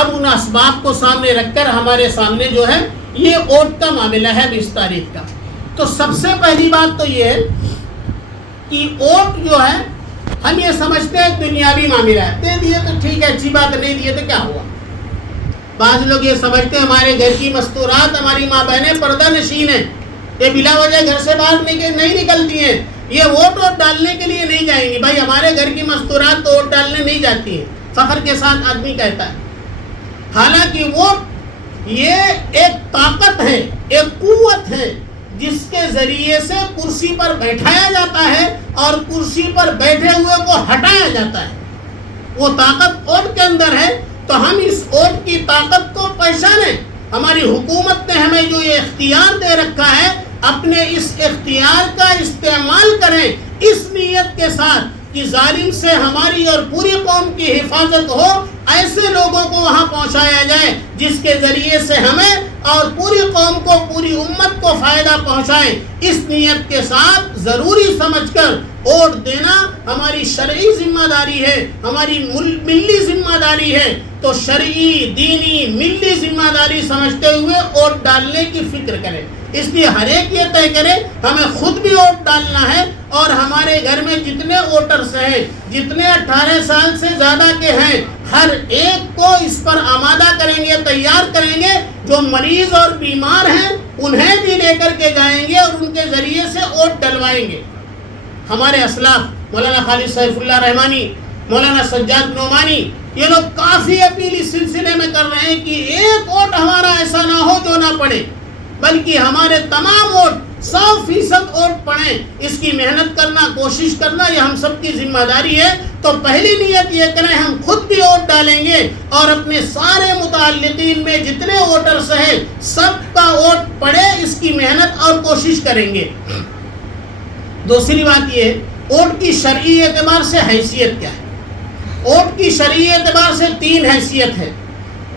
اب ان اسباب کو سامنے رکھ کر ہمارے سامنے جو ہے یہ ووٹ کا معاملہ ہے 20 تاریخ کا. تو سب سے پہلی بات تو یہ ہے کہ ووٹ جو ہے ہم یہ سمجھتے ہیں دنیاوی معاملہ ہے. دے دیے تو ٹھیک ہے، اچھی بات، نہیں دیے تو کیا ہوا. بعض لوگ یہ سمجھتے ہیں ہمارے گھر کی مستورات، ہماری ماں بہنیں پردہ نشین ہیں، یہ بلا وجہ گھر سے باہر نہیں نکلتی ہیں، یہ ووٹ ڈالنے کے لیے نہیں جائیں گی. بھائی ہمارے گھر کی مستورات تو ووٹ ڈالنے نہیں جاتی ہیں، فخر کے ساتھ آدمی کہتا ہے. حالانکہ ووٹ یہ ایک طاقت ہے، ایک قوت ہے جس کے ذریعے سے کرسی پر بیٹھایا جاتا ہے اور کرسی پر بیٹھے ہوئے کو ہٹایا جاتا ہے. وہ طاقت ووٹ کے اندر ہے. تو ہم اس ووٹ کی طاقت کو پہچانیں. ہماری حکومت نے ہمیں جو یہ اختیار دے رکھا ہے، اپنے اس اختیار کا استعمال کریں اس نیت کے ساتھ کہ ظالم سے ہماری اور پوری قوم کی حفاظت ہو. ایسے لوگوں کو وہاں پہنچایا جائے جس کے ذریعے سے ہمیں اور پوری قوم کو، پوری امت کو فائدہ پہنچائیں. اس نیت کے ساتھ ضروری سمجھ کر ووٹ دینا ہماری شرعی ذمہ داری ہے، ہماری ملی ذمہ داری ہے. تو شرعی، دینی، ملی ذمہ داری سمجھتے ہوئے ووٹ ڈالنے کی فکر کریں. اس لیے ہر ایک یہ طے کرے ہمیں خود بھی ووٹ ڈالنا ہے اور ہمارے گھر میں جتنے ووٹرز ہیں، جتنے 18 سال سے زیادہ کے ہیں، ہر ایک کو اس پر آمادہ کریں گے، تیار کریں گے. جو مریض اور بیمار ہیں انہیں بھی لے کر کے جائیں گے اور ان کے ذریعے سے ووٹ ڈلوائیں گے. ہمارے اسلاف مولانا خالد سیف اللہ رحمانی، مولانا سجاد نعمانی، یہ لوگ کافی اپیل اس سلسلے میں کر رہے ہیں کہ ایک ووٹ ہمارا ایسا نہ ہو جو نہ پڑے، بلکہ ہمارے تمام ووٹ 100% ووٹ پڑیں. اس کی محنت کرنا، کوشش کرنا یہ ہم سب کی ذمہ داری ہے. تو پہلی نیت یہ کریں ہم خود بھی ووٹ ڈالیں گے اور اپنے سارے متعلقین میں جتنے ووٹرز ہیں سب کا ووٹ پڑے، اس کی محنت اور کوشش کریں گے. دوسری بات یہ، ووٹ کی شرعی اعتبار سے حیثیت کیا ہے؟ ووٹ کی شرعی اعتبار سے 3 حیثیت ہے.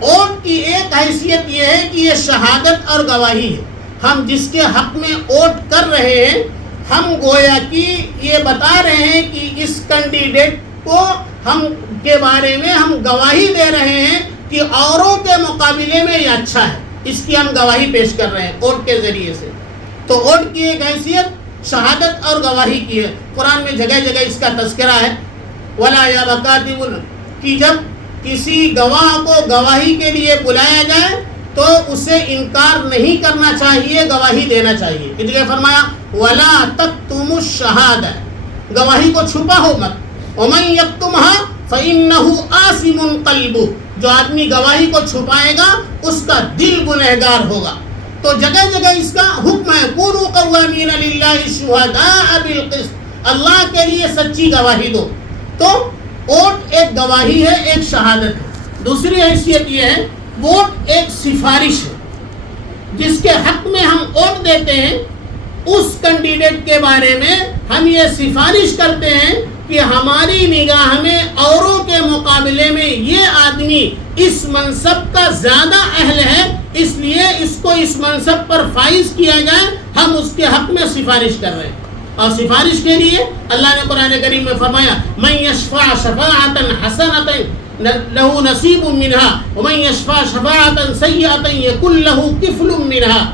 ووٹ کی ایک حیثیت یہ ہے کہ یہ شہادت اور گواہی ہے. ہم جس کے حق میں ووٹ کر رہے ہیں، ہم گویا کہ یہ بتا رہے ہیں کہ اس کینڈیڈیٹ کو ہم کے بارے میں ہم گواہی دے رہے ہیں کہ اوروں کے مقابلے میں یہ اچھا ہے. اس کی ہم گواہی پیش کر رہے ہیں ووٹ کے ذریعے سے. تو ووٹ کی ایک حیثیت شہادت اور گواہی کی ہے. قرآن میں جگہ جگہ اس کا تذکرہ ہے. وَلَا يَبْقَاتِبُونَ کہ جب کسی گواہ کو گواہی کے لیے بلایا جائے تو اسے انکار نہیں کرنا چاہیے، گواہی دینا چاہیے. اس لیے فرمایا وَلَا تَكْتُمُوا الشَّهَادَةَ، گواہی کو چھپا ہو مت. وَمَن يَكْتُمْهَا فَإِنَّهُ آثِمٌ قَلْبُهُ، جو آدمی گواہی کو چھپائے گا اس کا دل گنہگار ہوگا. تو جگہ جگہ اس کا حکم ہے كُونُوا قَوَّامِينَ لِلَّهِ شُهَدَاءَ بِالْقِسْطِ، اللہ کے لیے سچی گواہی دو. تو ووٹ ایک گواہی ہے، ایک شہادت ہے. دوسری حیثیت یہ ہے ووٹ ایک سفارش ہے. جس کے حق میں ہم ووٹ دیتے ہیں اس کینڈیڈیٹ کے بارے میں ہم یہ سفارش کرتے ہیں کہ ہماری نگاہ میں اوروں کے مقابلے میں یہ آدمی اس منصب کا زیادہ اہل ہے، اس لیے اس کو اس منصب پر فائز کیا جائے. ہم اس کے حق میں سفارش کر رہے ہیں. اور سفارش کے لیے اللہ نے قرآن کریم میں فرمایا من یشفع شفاعۃ حسنۃ لہ نصیب منها ومن یشفع شفاعۃ سیئۃ یکن لہ کفل منها.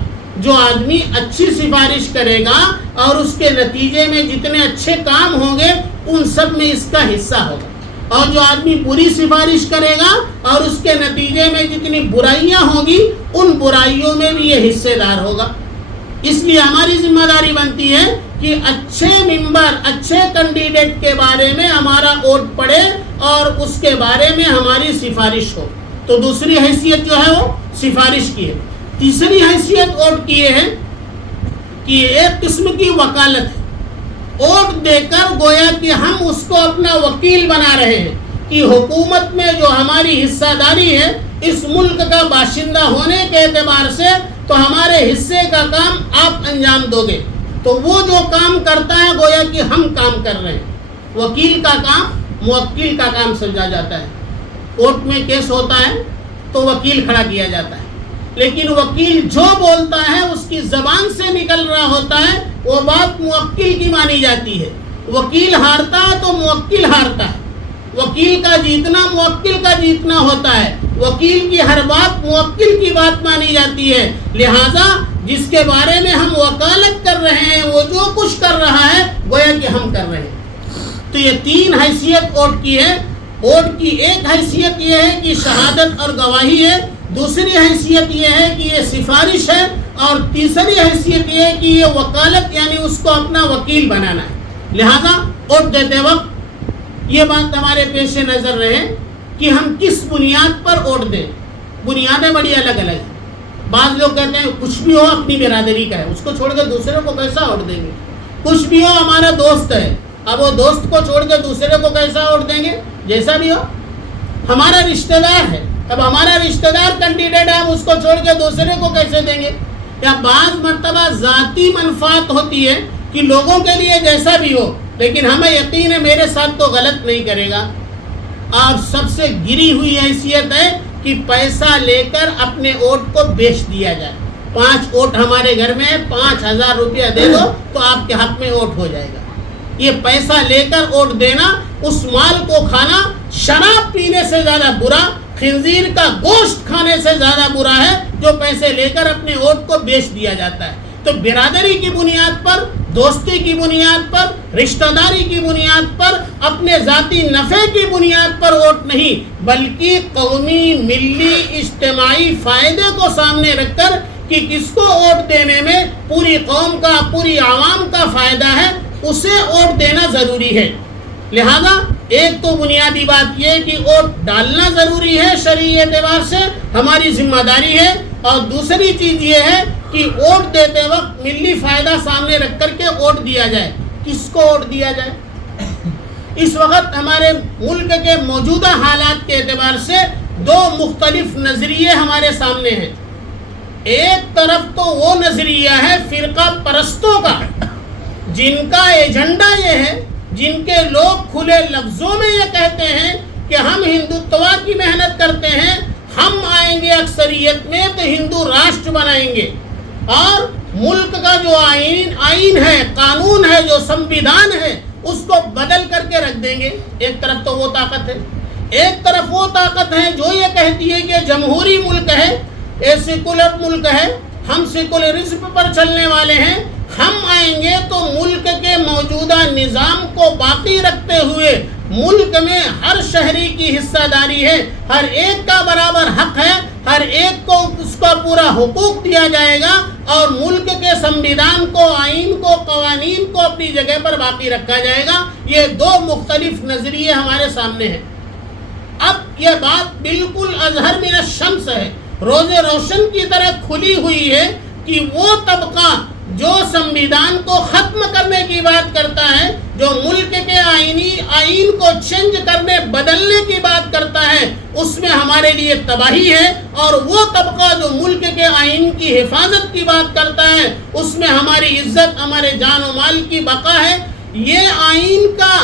جو آدمی اچھی سفارش کرے گا اور اس کے نتیجے میں جتنے اچھے کام ہوں گے ان سب میں اس کا حصہ ہوگا. اور جو آدمی بری سفارش کرے گا اور اس کے نتیجے میں جتنی برائیاں ہوں گی ان برائیوں میں بھی یہ حصے دار ہوگا. اس لیے ہماری ذمہ داری بنتی ہے کہ اچھے ممبر، اچھے کینڈیڈیٹ کے بارے میں ہمارا ووٹ پڑے اور اس کے بارے میں ہماری سفارش ہو. تو دوسری حیثیت جو ہے وہ سفارش کی ہے. تیسری حیثیت ووٹ کی ہے کہ ایک قسم کی وکالت ہے. ووٹ دے کر گویا کہ ہم اس کو اپنا وکیل بنا رہے ہیں کہ حکومت میں جو ہماری حصہ داری ہے اس ملک کا باشندہ ہونے کے اعتبار سے تو ہمارے حصے کا کام آپ انجام دو گے. تو وہ جو کام کرتا ہے گویا کہ ہم کام کر رہے ہیں. وکیل کا کام موکل کا کام سمجھا جاتا ہے. کورٹ میں کیس ہوتا ہے تو وکیل کھڑا کیا جاتا ہے، لیکن وکیل جو بولتا ہے اس کی زبان سے نکل رہا ہوتا ہے وہ بات موکل کی مانی جاتی ہے. وکیل ہارتا ہے تو موکل ہارتا ہے. وکیل کا جیتنا موکل کا جیتنا ہوتا ہے. وکیل کی ہر بات موکل کی بات مانی جاتی ہے. لہذا جس کے بارے میں ہم وکالت کر رہے ہیں وہ جو کچھ کر رہا ہے گویا کہ ہم کر رہے ہیں. تو یہ تین حیثیت ووٹ کی ہے. ووٹ کی ایک حیثیت یہ ہے کہ شہادت اور گواہی ہے, دوسری حیثیت یہ ہے کہ یہ سفارش ہے, اور تیسری حیثیت یہ ہے کہ یہ وکالت یعنی اس کو اپنا وکیل بنانا ہے. لہذا ووٹ دیتے وقت یہ بات ہمارے پیش نظر رہے کہ ہم کس بنیاد پر ووٹ دیں. بنیادیں بڑی الگ الگ ہیں. بعض لوگ کہتے ہیں کچھ بھی ہو اپنی برادری کا ہے, اس کو چھوڑ کے دوسرے کو کیسا ووٹ دیں گے. کچھ بھی ہو ہمارا دوست ہے, اب وہ دوست کو چھوڑ کے دوسرے کو کیسا ووٹ دیں گے. جیسا بھی ہو ہمارا رشتہ دار ہے, اب ہمارا رشتہ دار کینڈیڈیٹ ہے, ہم اس کو چھوڑ کے دوسرے کو کیسے دیں گے. یا بعض مرتبہ ذاتی منفعت ہوتی ہے کہ لوگوں کے لیے جیسا بھی ہو, لیکن ہمیں یقین ہے میرے ساتھ تو غلط نہیں کرے گا. اور سب سے گری ہوئی حیثیت ہے کہ پیسہ لے کر اپنے ووٹ کو بیچ دیا جائے. 5 ووٹ ہمارے گھر میں 5,000 روپیہ دے دو تو آپ کے حق میں ووٹ ہو جائے گا. یہ پیسہ لے کر ووٹ دینا, اس مال کو کھانا شراب پینے سے زیادہ برا, خنزیر کا گوشت کھانے سے زیادہ برا ہے جو پیسے لے کر اپنے ووٹ کو بیچ دیا جاتا ہے. تو برادری کی بنیاد پر, دوستی کی بنیاد پر, رشتہ داری کی بنیاد پر, اپنے ذاتی نفع کی بنیاد پر ووٹ نہیں, بلکہ قومی, ملی, اجتماعی فائدے کو سامنے رکھ کر کہ کس کو ووٹ دینے میں پوری قوم کا, پوری عوام کا فائدہ ہے, اسے ووٹ دینا ضروری ہے. لہذا ایک تو بنیادی بات یہ کہ ووٹ ڈالنا ضروری ہے, شرعی اعتبار سے ہماری ذمہ داری ہے. اور دوسری چیز یہ ہے کہ ووٹ دیتے وقت ملی فائدہ سامنے رکھ کر کے ووٹ دیا جائے. کس کو ووٹ دیا جائے؟ اس وقت ہمارے ملک کے موجودہ حالات کے اعتبار سے 2 مختلف نظریے ہمارے سامنے ہیں. ایک طرف تو وہ نظریہ ہے فرقہ پرستوں کا, جن کا ایجنڈا یہ ہے, جن کے لوگ کھلے لفظوں میں یہ کہتے ہیں کہ ہم ہندوتوا کی محنت کرتے ہیں, ہم آئیں گے اکثریت میں تو ہندو راشٹر بنائیں گے, اور ملک کا جو آئین ہے, قانون ہے, جو سمویدھان ہے, اس کو بدل کر کے رکھ دیں گے. ایک طرف تو وہ طاقت ہے. ایک طرف وہ طاقت ہے جو یہ کہتی ہے کہ جمہوری ملک ہے, یہ سیکولر ملک ہے, ہم سیکولرزم پر چلنے والے ہیں, ہم آئیں گے تو ملک کے موجودہ نظام کو باقی رکھتے ہوئے ملک میں ہر شہری کی حصہ داری ہے, ہر ایک کا برابر حق ہے, ہر ایک کو اس کا پورا حقوق دیا جائے گا, اور ملک کے سمویدھان کو, آئین کو, قوانین کو اپنی جگہ پر باقی رکھا جائے گا. یہ 2 مختلف نظریے ہمارے سامنے ہیں. اب یہ بات بالکل اظہر من الشمس ہے, روز روشن کی طرح کھلی ہوئی ہے کہ وہ طبقہ جو سمویدھان کو ختم کرنے کی بات کرتا ہے, جو ملک کے آئین کو چینج کرنے, بدلنے کی بات کرتا ہے, اس میں ہمارے لیے تباہی ہے. اور وہ طبقہ جو ملک کے آئین کی حفاظت کی بات کرتا ہے, اس میں ہماری عزت, ہمارے جان و مال کی بقا ہے. یہ آئین کا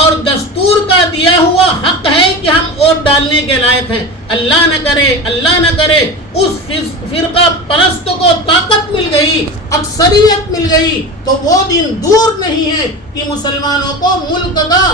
اور دستور کا دیا ہوا حق ہے کہ ہم ووٹ ڈالنے کے لائق ہیں. اللہ نہ کرے, اللہ نہ کرے اس فرقہ پرست کو طاقت مل گئی, اکثریت مل گئی, تو وہ دن دور نہیں ہے کہ مسلمانوں کو ملک کا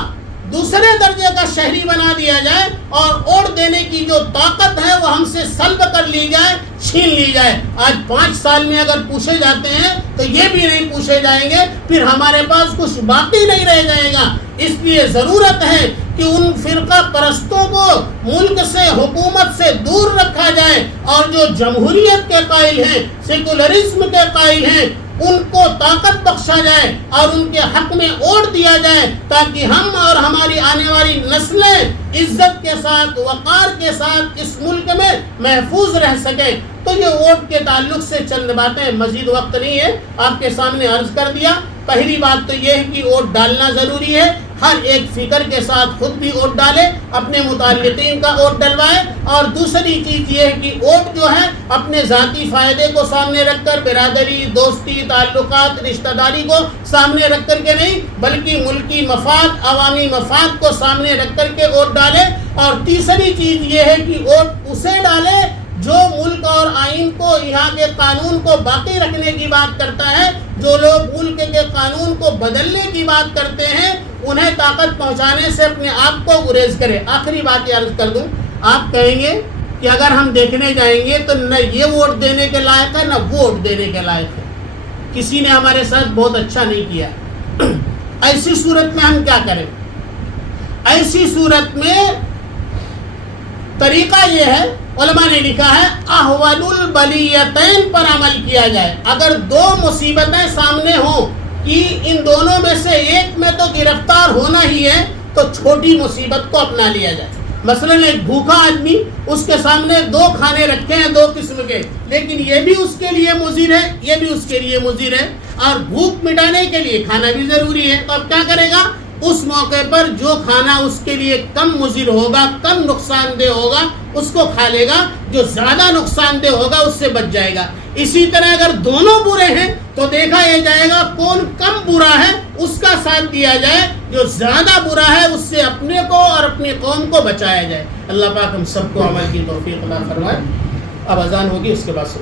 دوسرے درجے کا شہری بنا دیا جائے اور ووٹ دینے کی جو طاقت ہے وہ ہم سے سلب کر لی جائے, چھین لی جائے. آج 5 سال میں اگر پوچھے جاتے ہیں تو یہ بھی نہیں پوچھے جائیں گے, پھر ہمارے پاس کچھ باقی نہیں رہ جائے گا. اس لیے ضرورت ہے کہ ان فرقہ پرستوں کو ملک سے, حکومت سے دور رکھا جائے, اور جو جمہوریت کے قائل ہیں, سیکولرزم کے قائل ہیں, ان کو طاقت بخشا جائے اور ان کے حق میں ووٹ دیا جائے, تاکہ ہم اور ہماری آنے والی نسلیں عزت کے ساتھ, وقار کے ساتھ اس ملک میں محفوظ رہ سکیں. تو یہ ووٹ کے تعلق سے چند باتیں, مزید وقت نہیں ہے, آپ کے سامنے عرض کر دیا. پہلی بات تو یہ ہے کہ ووٹ ڈالنا ضروری ہے. ہر ایک فکر کے ساتھ خود بھی ووٹ ڈالے, اپنے متعلقین کا ووٹ ڈلوائے. اور دوسری چیز یہ ہے کہ ووٹ جو ہے اپنے ذاتی فائدے کو سامنے رکھ کر, برادری, دوستی, تعلقات, رشتہ داری کو سامنے رکھ کر کے نہیں, بلکہ ملکی مفاد, عوامی مفاد کو سامنے رکھ کر کے ووٹ ڈالے. اور تیسری چیز یہ ہے کہ ووٹ اسے ڈالے جو ملک اور آئین کو, یہاں کے قانون کو باقی رکھنے کی بات کرتا ہے. جو لوگ ملک کے قانون کو بدلنے کی بات کرتے ہیں انہیں طاقت پہنچانے سے اپنے آپ کو گریز کرے. آخری بات یہ عرض کر دوں, آپ کہیں گے کہ اگر ہم دیکھنے جائیں گے تو نہ یہ ووٹ دینے کے لائق ہے نہ ووٹ دینے کے لائق ہے, کسی نے ہمارے ساتھ بہت اچھا نہیں کیا. ایسی صورت میں ہم کیا کریں؟ ایسی صورت میں طریقہ یہ ہے, علماء نے لکھا ہے احول البلیتین پر عمل کیا جائے. اگر دو مصیبتیں سامنے ہوں کہ ان دونوں میں سے ایک میں تو گرفتار ہونا ہی ہے, تو چھوٹی مصیبت کو اپنا لیا جائے. مثلا ایک بھوکا آدمی, اس کے سامنے دو کھانے رکھے ہیں دو قسم کے, لیکن یہ بھی اس کے لیے مضر ہے, یہ بھی اس کے لیے مضر ہے, اور بھوک مٹانے کے لیے کھانا بھی ضروری ہے. تو اب کیا کرے گا؟ اس موقع پر جو کھانا اس کے لیے کم مضر ہوگا, کم نقصان دہ ہوگا, اس کو کھا لے گا. جو زیادہ نقصان دہ ہوگا اس سے بچ جائے گا. اسی طرح اگر دونوں برے ہیں تو دیکھا یہ جائے گا کون کم برا ہے, اس کا ساتھ دیا جائے. جو زیادہ برا ہے اس سے اپنے کو اور اپنی قوم کو بچایا جائے. اللہ پاک ہم سب کو عمل کی توفیق عطا فرمائے. اب اذان ہوگی, اس کے بعد سے